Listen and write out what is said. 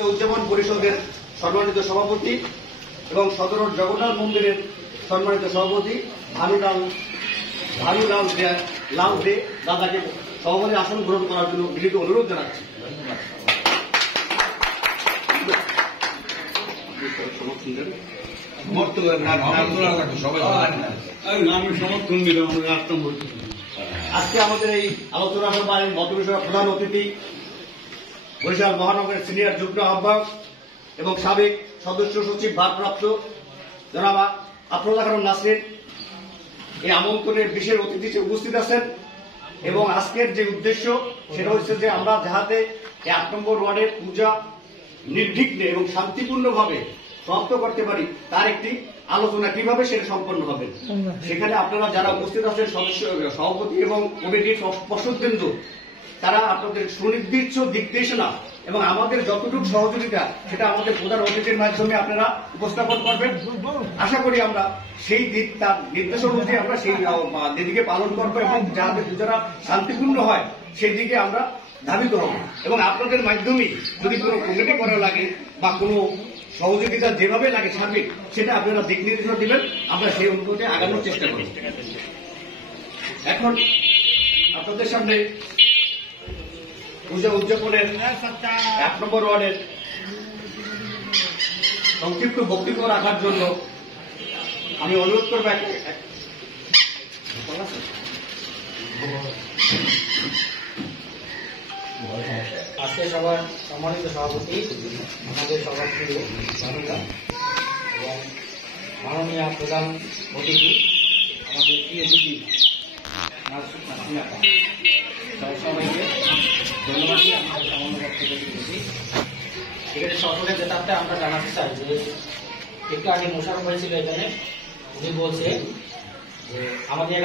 উদযাপন পরিষদের সম্মানিত সভাপতি এবং সদর জগন্নাথ মন্দিরের সম্মানিত সভাপতি ভানুলাল দে দাদাকে সভাপতির আসন গ্রহণ করার জন্য বিনীত অনুরোধ জানাচ্ছি। আজকে আমাদের এই আলোচনা সভায় মতবিষয়ক প্রধান অতিথি বরিশাল মহানগরের সিনিয়র যুগ্ম আহ্বায়ক এবং সাবেক সদস্য সচিব ভারপ্রাপ্ত জনাব আফরোজা খানম নাসরিন এই আমন্ত্রণের বিশেষ অতিথি উপস্থিত আছেন। এবং আজকের যে উদ্দেশ্য সেটা হচ্ছে যে আমরা যাহাতে 8 নম্বর ওয়ার্ডের পূজা নির্বিঘ্নে এবং শান্তিপূর্ণভাবে সমাপ্ত করতে পারি তার একটি আলোচনা কিভাবে সেটা সম্পন্ন হবে। সেখানে আপনারা যারা উপস্থিত আছেন সদস্য সভাপতি এবং কমিটির পর্ষদবৃন্দ তারা আপনাদের সুনির্দিষ্ট নির্দেশনা এবং আমাদের যতটুকু সহযোগিতা সেটা আমাদের প্রধান অতিথির মাধ্যমে আপনারা উপস্থাপন করবেন। আশা করি আমরা সেই দিক তার নির্দেশনা অনুযায়ী আমরা সেই দিদিকে পালন করবো এবং যাতে পূজাটা শান্তিপূর্ণ হয় সেই দিকে আমরা ধাবিত হব। এবং আপনাদের মাধ্যমে যদি কোনো কমিটি করা লাগে বা কোনো সহযোগিতা যেভাবে লাগে সার্বিক সেটা আপনারা দিক নির্দেশনা দিবেন, আমরা সেই অনুযায়ী আগানোর চেষ্টা করি। এখন আপনাদের সামনে পূজা উদযাপনের 8 নম্বর ওয়ার্ডের সংক্ষিপ্ত বক্তব্য রাখার জন্য আমি অনুরোধ করবো। আজকে সবার সম্মানিত সভাপতি আমাদের সবার প্রিয় ভানুদা এবং মাননীয় প্রধান অতিথি আমাদের প্রিয় দিদি সবাইকে ধন্যবাদ দিয়ে আমাদের সামান্য বক্তব্য দিয়েছি। এখানে সকলের যেটাতে আমরা জানাতে চাই যে একটু আগে মোশারফ ভাই ছিল এখানে, উনি বলছে যে আমাদের